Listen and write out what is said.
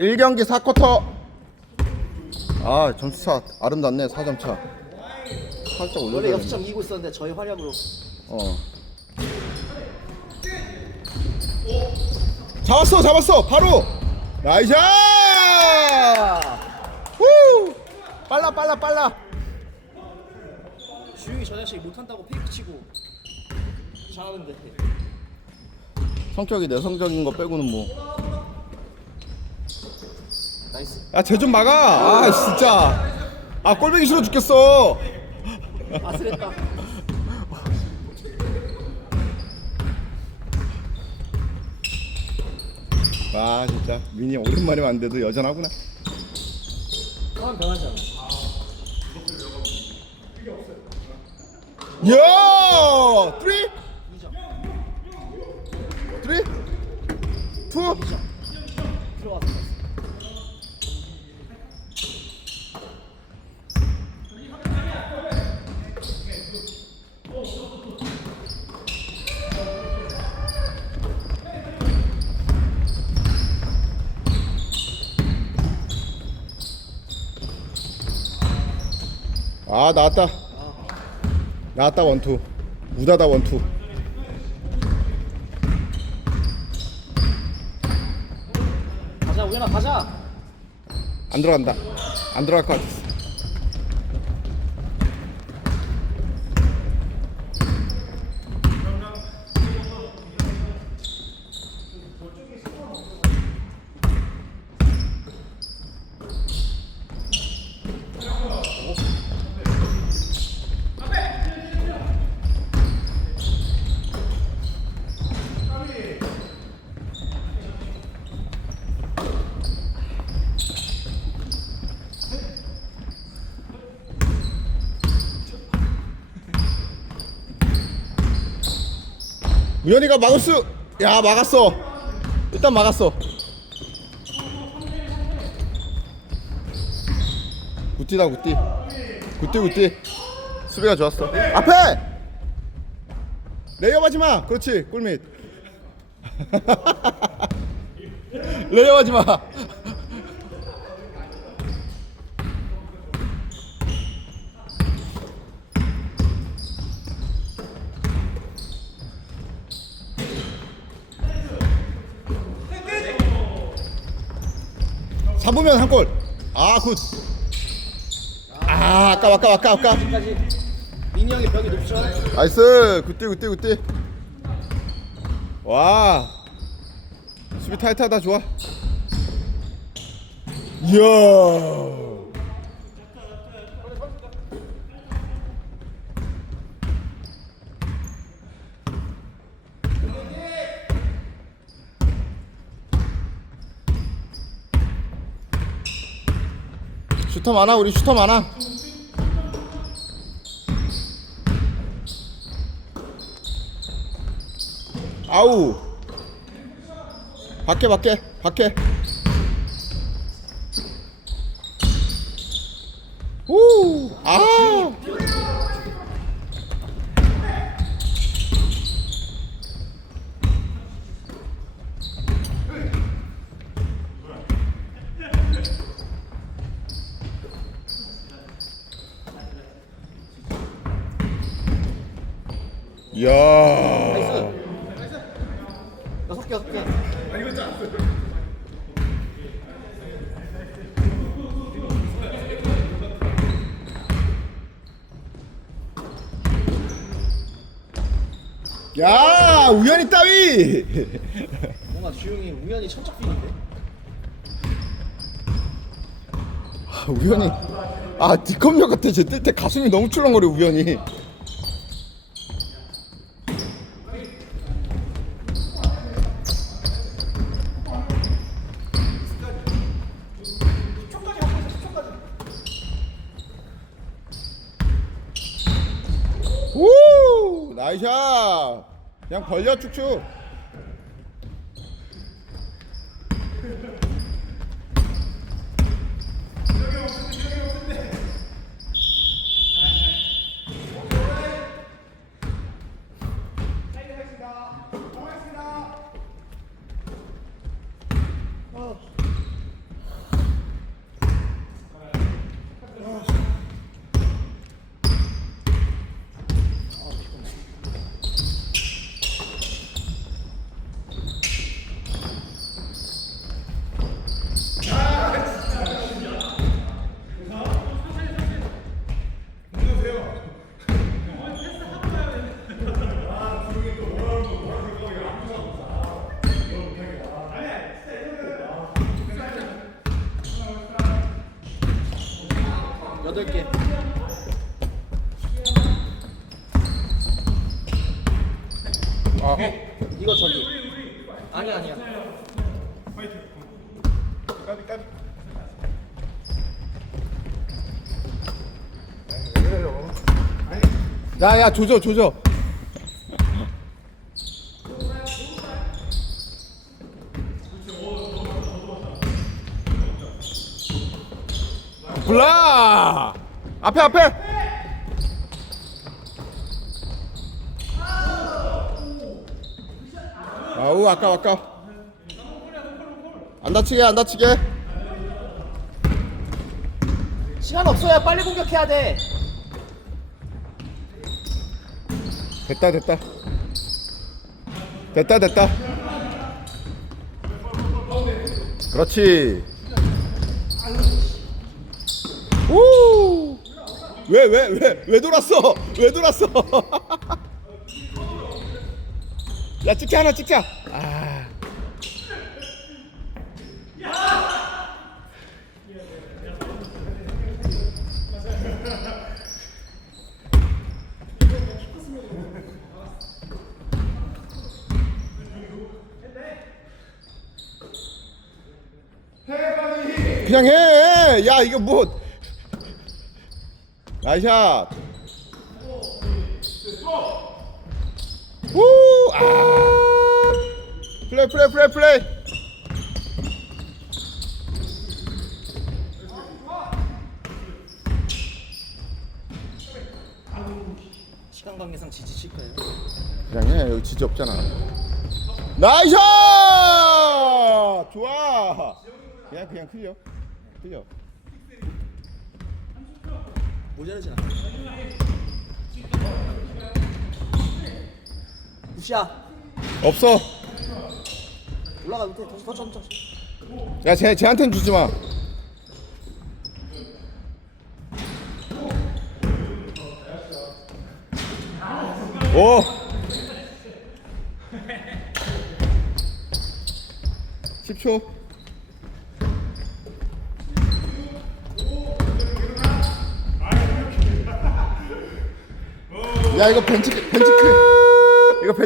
1경기 4쿼터. 아 점수차 아름답네 4점 차. 살짝 원래 올려야 6점 이기고 있었는데 저희 활약으로. 어. 잡았어 잡았어. 바로. 나이스 후! 빨라 빨라 빨라. 주영이 저 자식 못한다고 페이크 치고 잘하는데. 성격이 내성적인 거 빼고는 뭐. 나이스. 뭐야쟤 좀 막아. 아 진짜. 아 꼴보기 싫어 죽겠어. 아슬했다. 아 진짜. 민이 오랜만에 왔는데도 여전하구나. 사람 변하지 않아. 야! 3? 2점 3? 2? 2점 들어와서 아 나왔다. 아, 나왔다 원투. 우다다 원투. 가자 우연아 가자. 안 들어간다. 안 들어갈 것 같았어 우연이가 막을 수! 야 막았어. 일단 막았어. 굿띠다 굿띠. 굿띠 굿띠. 수비가 좋았어. 앞에! 레이업 하지마. 그렇지 꿀밑. 레이업 하지마 잡으면 한 골. 아, 굿. 아, 아까 아까 아까 아까. 민이 형이 벽이 높죠 나이스. 굿띠 굿띠 굿띠. 와. 수비 타이트하다 좋아. 이야. 슈터 많아 우리 슈터 많아. 아우. 밖에 밖에 밖에. 우아 이야. 여섯 개 여섯 개 야 우연히 따위. 뭔가 주영이 우연히 천적빈인데? 아, 우연히. 아 디컴력 같아. 쟤뜰때 가슴이 너무 출렁거려 우연히 우 나이샷 그냥 벌려 쭉쭉 여덟 개 아, 이거 저기. 아니야 아니야. 야야 조져 조져 불라! 앞에 앞에! 아우 아까 아까 안 다치게 안 다치게. 시간 없어야 빨리 공격해야 돼. 됐다 됐다. 됐다 됐다. 그렇지 오 왜 왜 왜 왜 돌았어 왜 돌았어 야 찍자 하나 찍자 아 그냥 해. 야 이거 뭐? 나이샷. 우 아. 플레이 플레이 플레이 플레이. 시간 관계상 지지칠 거예요 그냥 해. 여기 지지 없잖아. 나이샷. 좋아. 그냥 그냥 클리어. 클리어. 모자르진 않아 굿샷 없어. 올라가 밑에 더 천천히 천천히 야, 쟤 쟤한테는 주지 마. 오. 십초 야, 이거 벤치 벤치 크.